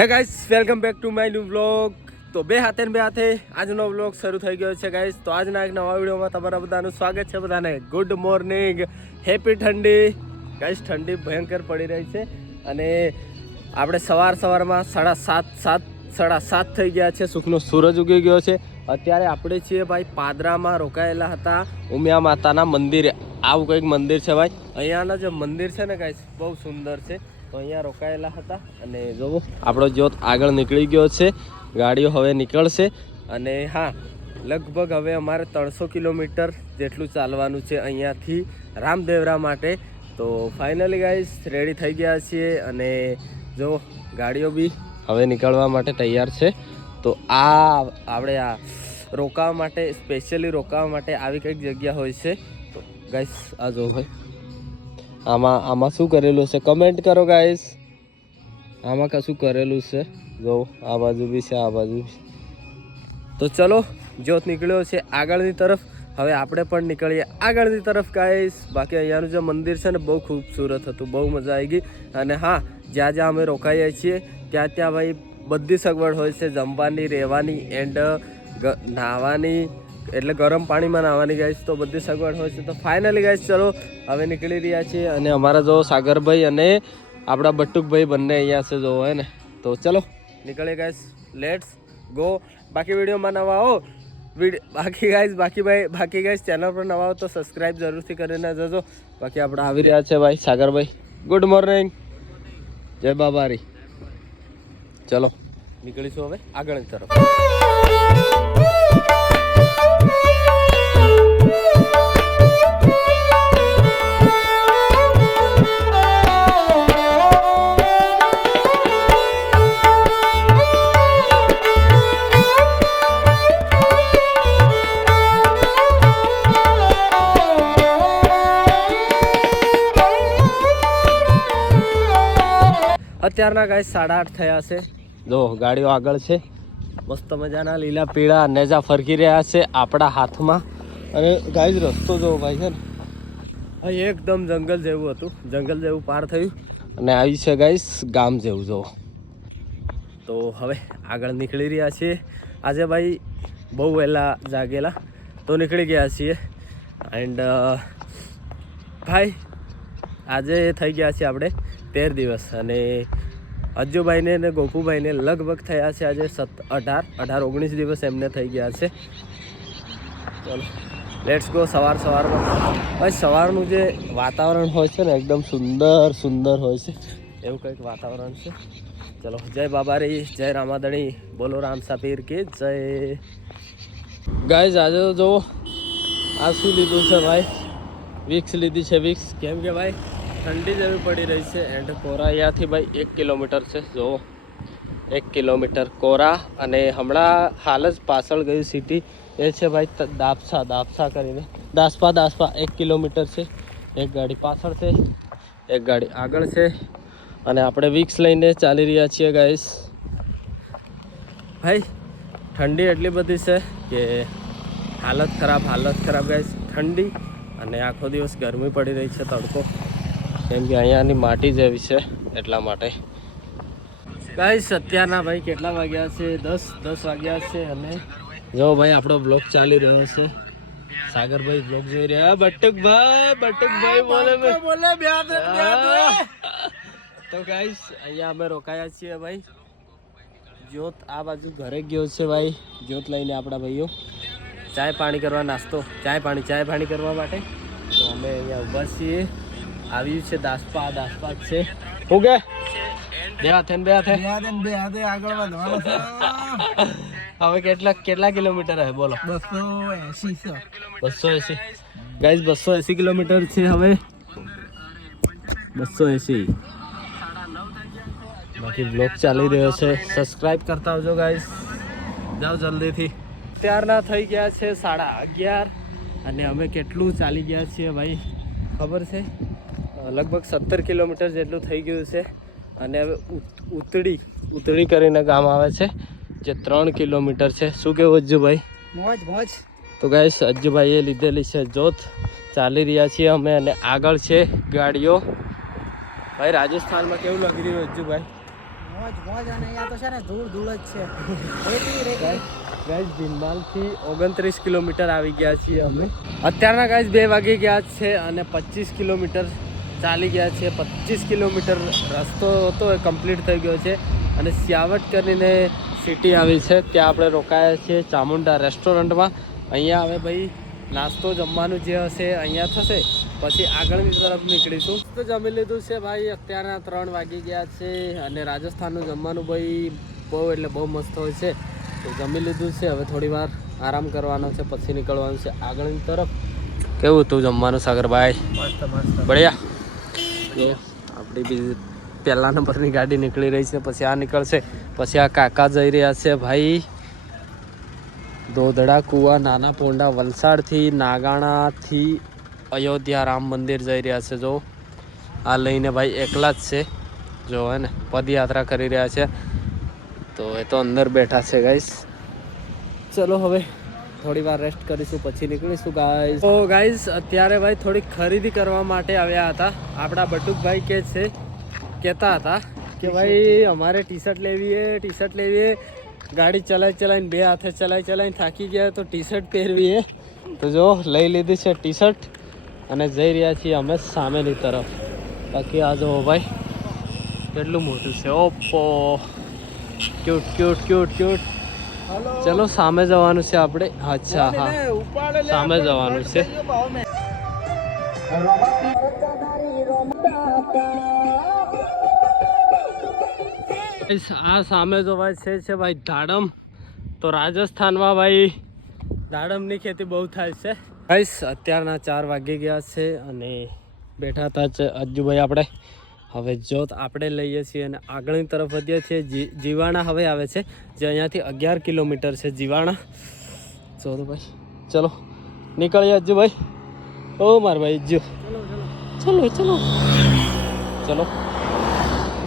હે guys, welcome back to my new vlog. તો બે હાથે આજનો વ્લોગ શરૂ થઈ ગયો છે ગાઈસ. તો આજના એક નવા વિડીયોમાં તમારા બધાનું સ્વાગત છે. બધાને ગુડ મોર્નિંગ, હેપી ઠંડી. ગાઈસ, ઠંડી ભયંકર પડી રહી છે અને આપણે સવારમાં 7:30 થઈ ગયા છે. સુખનો સૂરજ ઉગી ગયો છે. અત્યારે આપણે છીએ ભાઈ પાદરામાં રોકાયેલા હતા ઉમિયા માતાના મંદિરે. આવું કંઈક મંદિર છે ભાઈ. અહીંયાના જે મંદિર છે ને ગાઈસ, બહુ સુંદર છે. તો અહીંયા રોકાયેલા હતા અને જોવો આપણો જ્યોત આગળ નીકળી ગયો છે. ગાડીઓ હવે નીકળશે અને હા, લગભગ હવે અમારે 300 કિલોમીટર જેટલું ચાલવાનું છે અહીંયાથી રામદેવરા માટે. તો ફાઇનલી ગાઈસ રેડી થઈ ગયા છીએ અને જો ગાડીઓ બી હવે નીકળવા માટે તૈયાર છે. તો આપણે રોકાવા માટે, સ્પેશિયલી રોકાવા માટે આવી કંઈક જગ્યા હોય છે. તો ગાઈસ આ જો ભાઈ, આમાં શું કરેલું છે કમેન્ટ કરો ગાઈસ. આમાં કશું કરેલું છે જો, આ બાજુ બી છે, આ બાજુ બી. તો ચલો, જ્યોત નીકળ્યો છે આગળની તરફ. હવે આપણે પણ નીકળીએ આગળની તરફ ગાઈસ. બાકી અહીંયાનું જે મંદિર છે ને, બહુ ખૂબસૂરત હતું, બહુ મજા આવી ગઈ. અને હા, જ્યાં અમે રોકાઈએ છીએ ત્યાં ભાઈ બધી સગવડ હોય છે, જમવાની, રહેવાની એન્ડ નાહવાની, એટલે ગરમ પાણીમાં નાહવાની ગાઈસ. તો બધી સગવડ હોય છે. તો ફાઇનલી ગાઈસ ચલો હવે નીકળી રહ્યા છીએ. અને અમારા જો સાગરભાઈ અને આપણા બટુકભાઈ બંને અહીંયા છે જો, હોય ને. તો ચલો નીકળીએ ગાઈસ, લેટ્સ ગો. બાકી વિડીયોમાં નવા આવો, બાકી ગાઈસ ચેનલ પર નવા આવો તો સબસ્ક્રાઈબ જરૂરથી કરીને જજો. બાકી આપણે આવી રહ્યા છે ભાઈ સાગરભાઈ. ગુડ મોર્નિંગ, જય બાબારી. ચલો નીકળીશું હવે આગળની તરફ. અત્યારના ગાઈસ 8:30 થયા છે. જો ગાડીઓ આગળ છે, મસ્ત મજાના લીલા પીળા નેજા ફરકી રહ્યા છે આપણા હાથમાં. અને ગાઈસ રસ્તો જો ભાઈ છે ને, અહીં એકદમ જંગલ જેવું હતું, જંગલ જેવું પાર થયું અને આવી છે ગાઈસ ગામ જેવું જો. તો હવે આગળ નીકળી રહ્યા છીએ. આજે ભાઈ બહુ વહેલા જાગેલા, તો નીકળી ગયા છીએ. એન્ડ ભાઈ આજે થઈ ગયા છે આપણે 13 દિવસ. અને અજ્જુભાઈને અને ગોપુભાઈને લગભગ થયા છે આજે 18-19 દિવસ એમને થઈ ગયા છે. ચલો લેટ્સ ગો. સવારમાં ભાઈ સવારનું જે વાતાવરણ હોય છે ને, એકદમ સુંદર હોય છે. એવું કંઈક વાતાવરણ છે. ચલો, જય બાબારી, જય રામાદણી, બોલો રામ સાપીર કે જય. ગાઈઝ આજે તો જુઓ આ શું લીધું છે ભાઈ, વિક્સ લીધી છે. વિક્સ કેમ કે ભાઈ ઠંડી જેવી પડી રહી છે. એન્ડ કોરા અહીંયાથી ભાઈ 1 કિલોમીટર છે. જુઓ 1 કિલોમીટર કોરા. અને હમણાં હાલ જ પાછળ ગયું સિટી એ છે ભાઈ દાબસા કરીને, દાસપા 1 કિલોમીટર છે. એક ગાડી પાછળ છે, એક ગાડી આગળ છે. અને આપણે વિક્સ લઈને ચાલી રહ્યા છીએ ગાઈસ. ભાઈ ઠંડી એટલી બધી છે કે હાલત ખરાબ ગાઈસ. ઠંડી અને આખો દિવસ ગરમી પડી રહી છે, તડકો. કેમ કે અહીંયાની માટી જેવી છે એટલા માટે. ગાઈસ અત્યારના ભાઈ કેટલા વાગ્યા છે? 10 વાગ્યા છે. અને જો ભાઈ આપણો બ્લોગ ચાલી રહ્યો છે. સાગરભાઈ બ્લોગ જોઈ રહ્યા. બટુકભાઈ બોલે. તો ગાઈસ અહીંયા અમે રોકાયા છીએ ભાઈ. જ્યોત આ બાજુ ઘરે ગયો છે ભાઈ, જ્યોત લઈને આપણા ભાઈઓ ચાય પાણી કરવા, નાસ્તો ચાય પાણી કરવા માટે. તો અમે અહીંયા ઊભા છીએ. આવ્યું છે દાસપા છે. શું કે બે હાથે આગળ વધવાનું છે. હવે કેટલા કિલોમીટર હે બોલો? 280 ગાઈસ, 280 કિલોમીટર છે હવે. 280. બાકી બ્લોગ ચાલી રહ્યો છે. સબસ્ક્રાઇબ કરતા આવજો ગાઈસ, જાઓ જલ્દીથી. અત્યારના થઈ ગયા છે 11:30 અને અમે કેટલું ચાલી ગયા છીએ ભાઈ ખબર છે? લગભગ 17 કિલોમીટર જેટલું થઈ ગયું છે. અને હવે ઉતડી કરીને ગામ આવે છે, જે 3 કિલોમીટર છે. શું કેવું અજ્જુભાઈ? મોજ. તો ગાઈસ અજ્જુભાઈએ લીધેલી છે જોત. ચાલી રહ્યા છીએ અમે અને આગળ છે ગાડીઓ. ભાઈ રાજસ્થાનમાં કેવું લાગી રહ્યું અજ્જુભાઈ? મોજ અને અહીંયા તો છે ને ધૂળ જ છે. ગાઈસ ભીનમાલથી 29 કિલોમીટર આવી ગયા છીએ અમે. અત્યારના ગાઈસ 2 વાગી ગયા છે અને 25 કિલોમીટર ચાલી ગયા છે. 25 કિલોમીટર રસ્તો હતો એ કમ્પ્લીટ થઈ ગયો છે અને સિયાવટ કરીને સિટી આવી છે. ત્યાં આપણે રોકાયા છીએ ચામુંડા રેસ્ટોરન્ટમાં. અહીંયા હવે ભાઈ નાસ્તો જમવાનું જે હશે અહીંયા થશે, પછી આગળની તરફ નીકળીશું. તો જમી લીધું છે ભાઈ. અત્યારના 3 વાગી ગયા છે અને રાજસ્થાનનું જમવાનું ભાઈ બહુ એટલે બહુ મસ્ત હોય છે. તો જમી લીધું છે, હવે થોડી વાર આરામ કરવાનો છે, પછી નીકળવાનું છે આગળની તરફ. કેવું હતું જમવાનું સાગરભાઈ? મસ્ત મસ્ત બઢિયા. તો આપણી બીજી પહેલા નંબરની ગાડી નીકળી રહી છે, પછી આ નીકળશે, પછી આ કાકા જઈ રહ્યા છે ભાઈ દોધડા કુવા નાના પોંડા વલસાડથી નાગાણાથી અયોધ્યા રામ મંદિર જઈ રહ્યા છે. જો આ લઈને ભાઈ એકલા જ છે, જો હે ને પદયાત્રા કરી રહ્યા છે. તો એ તો અંદર બેઠા છે ગાઈસ. ચલો હવે થોડી વાર રેસ્ટ કરીશું, પછી નીકળીશું ગાઈસ. તો ગાઈસ અત્યારે ભાઈ થોડી ખરીદી કરવા માટે આવ્યા હતા. આપણા બટુકભાઈ કહેતા હતા કે ભાઈ અમારે ટી શર્ટ લેવી છે. ગાડી ચલાવીને 2 હાથે ચલાવીને થાકી ગયા તો ટી શર્ટ પહેરવી છે. તો જો લઈ લીધી છે ટી શર્ટ અને જઈ રહ્યા છીએ અમે સામેની તરફ. બાકી આ જો ભાઈ કેટલું મોટું છે. Oppo cute. ચલો સામે જવાનું છે આપણે. અચ્છા હા, સામે જવાનું છે. આ સામે જોવાય છે ભાઈ દાડમ. તો રાજસ્થાનમાં ભાઈ દાડમની ખેતી બહુ થાય છે. ગાઈસ અત્યારના 4 વાગી ગયા છે અને બેઠા હતા અજ્જુભાઈ આપણે. હવે જોત આપણે લઈએ છીએ અને આગળની તરફ વધીએ છીએ. જીવાણા હવે આવે છે, જે અહીંયાથી 11 કિલોમીટર છે જીવાણા. ચલો ભાઈ ચલો નીકળીએ અજ્જુભાઈ. ઓ માર ભાઈ અજ્જુ, ચલો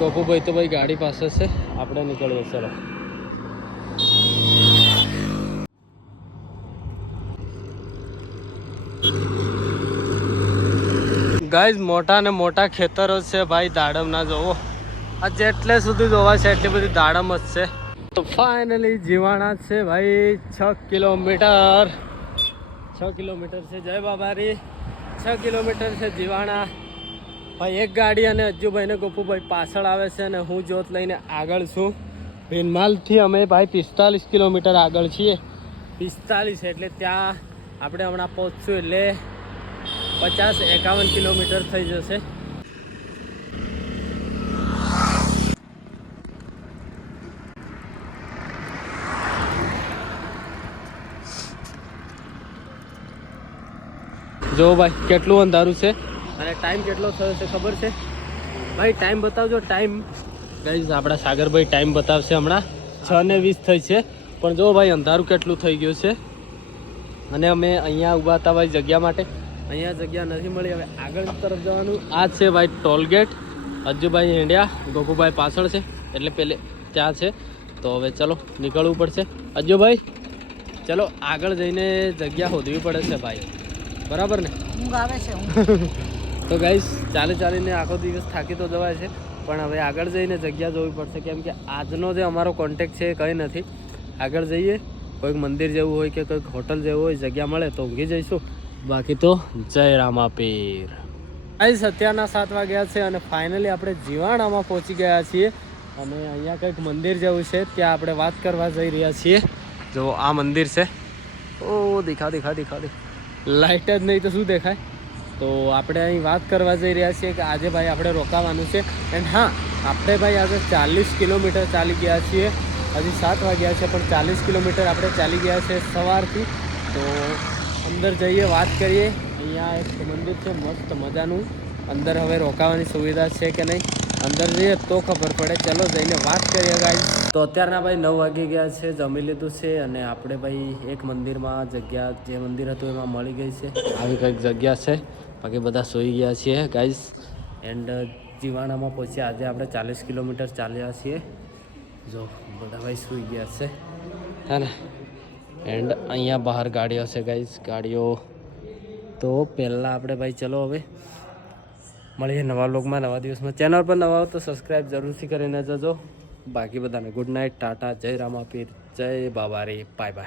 ગોપુભાઈ તો ભાઈ ગાડી પાસે છે, આપણે નીકળીએ. ચલો ગાઈઝ મોટા ખેતરો છે ભાઈ દાડમના. જોવો આ જેટલે સુધી જોવા છે એટલી બધી દાડમ જ છે. તો ફાઇનલી જીવાણા છે ભાઈ 6 કિલોમીટર છે. જય બાબારી 6 કિલોમીટર છે જીવાણા ભાઈ. એક ગાડી અને અજ્જુભાઈ ને ગોપુભાઈ પાછળ આવે છે અને હું જોત લઈને આગળ છું. ભીનમાલથી અમે ભાઈ 45 કિલોમીટર આગળ છીએ. 45 એટલે ત્યાં આપણે હમણાં પહોંચશું એટલે 50-51 કિલોમીટર થઈ જશે. જો ભાઈ કેટલું અંધારું છે અને ટાઈમ કેટલો થયો છે ખબર છે ભાઈ? ટાઈમ બતાવજો ટાઈમ. ગાઈઝ આપણા સાગરભાઈ ટાઈમ બતાવશે હમણાં. 6:20 થઈ છે, પણ જો ભાઈ અંધારું કેટલું થઈ ગયું છે. અને અમે અહીંયા ઊભા હતા ભાઈ જગ્યા માટે. અહીંયા જગ્યા નથી મળી. હવે આગળ તરફ જવાનું. આ છે ભાઈ ટોલગેટ. અજ્જુભાઈ હેંડ્યા, ગોકુભાઈ પાછળ છે, એટલે પેલે ત્યાં છે. તો હવે ચલો નીકળવું પડશે. અજ્જુભાઈ ચલો આગળ જઈને જગ્યા શોધવી પડે છે ભાઈ, બરાબર ને? ઊંઘ આવે છે. તો ગાઈસ ચાલીને આખો દિવસ થાકી તો જવાય છે, પણ હવે આગળ જઈને જગ્યા જોવી પડશે. કેમ કે આજનો જે અમારો કોન્ટેક્ટ છે એ કંઈ નથી. આગળ જઈએ, કોઈક મંદિર જેવું હોય કે કોઈક હોટલ જેવું હોય, જગ્યા મળે તો ઊંઘી જઈશું. બાકી તો જય રામાપીર. ગાઈસ અત્યારના 7 વાગ્યા છે અને ફાઇનલી આપણે જીવાણામાં પહોંચી ગયા છીએ. અને અહીંયા કંઈક મંદિર જેવું છે, ત્યાં આપણે વાત કરવા જઈ રહ્યા છીએ. જો આ મંદિર છે. ઓ દેખા લાઇટ જ નહીં તો શું દેખાય. તો આપણે અહીં વાત કરવા જઈ રહ્યા છીએ કે આજે ભાઈ આપણે રોકાવાનું છે. એન્ડ હા, આપણે ભાઈ આજે 40 કિલોમીટર ચાલી ગયા છીએ. હજી 7 વાગ્યા છે પણ 40 કિલોમીટર આપણે ચાલી ગયા છે સવારથી. તો અંદર જઈએ, વાત કરીએ. અહીંયા એક મંદિર છે મસ્ત મજાનું. અંદર હવે રોકાવાની સુવિધા છે કે નહીં, અંદર જઈએ તો ખબર પડે. ચલો જઈને વાત કરીએ ગાઈસ. તો અત્યારના ભાઈ 9 વાગી ગયા છે, જમી લીધું છે અને આપણે ભાઈ એક મંદિરમાં જગ્યા જે મંદિર હતું એમાં મળી ગઈ છે. આવી કંઈક જગ્યા છે, બાકી બધા સૂઈ ગયા છીએ ગાઈસ. એન્ડ જીવાણામાં પહોંચ્યા. આજે આપણે 40 કિલોમીટર ચાલ્યા છીએ. જો બધા ભાઈ સૂઈ ગયા છે, હે ને? એન્ડ અહીંયા બહાર ગાડીઓ છે ગાઈસ, ગાડીઓ. તો પહેલાં આપણે ભાઈ ચલો હવે મળીએ નવા વ્લોગમાં, નવા દિવસમાં. ચેનલ પર નવા હો તો સબસ્ક્રાઈબ જરૂરથી કરીને જજો. બાકી બધાને ગુડ નાઇટ, ટાટા, જય રામાપીર, જય બાબા રે, બાય બાય.